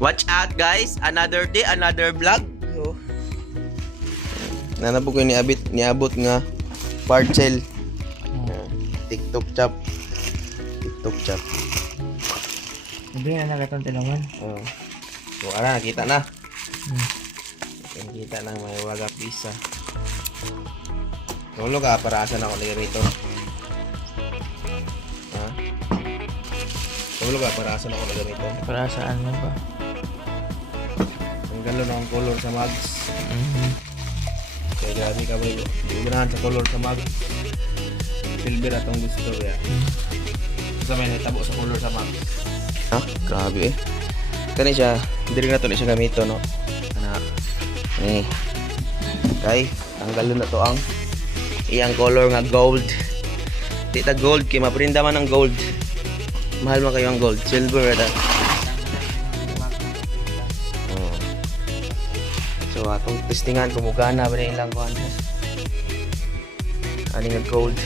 Watch out guys, another day, another vlog. So, nanabo ko niabot nga parcel. TikTok chop. TikTok chop. Hindi na nagatong tinungan. Oh. So, ara, nakita na. Nakita na may waga pizza. Tulog ka, para asan ako lagi rito. Ha? Tulog ka, para asan ako lagi rito. Para saan mo ba? Ang galo na ang color sa mags. Kaya grabe ka ba yun. Di unahan sa color sa mags. Silver atong gusto ya. Sa may natabo sa color sa mags. Ha? Grabe eh. Kani siya, hindi rin na ito na siya gamito, no? Anak. Ni. Kay, ang galo na to ang iyang color nga gold. Tita gold, kaya maprinda man ang gold. Mahal man kayo ang gold. Silver ata. Oh. So, atong testingan, kumugana ba na ilang kuhan. Ano nga gold.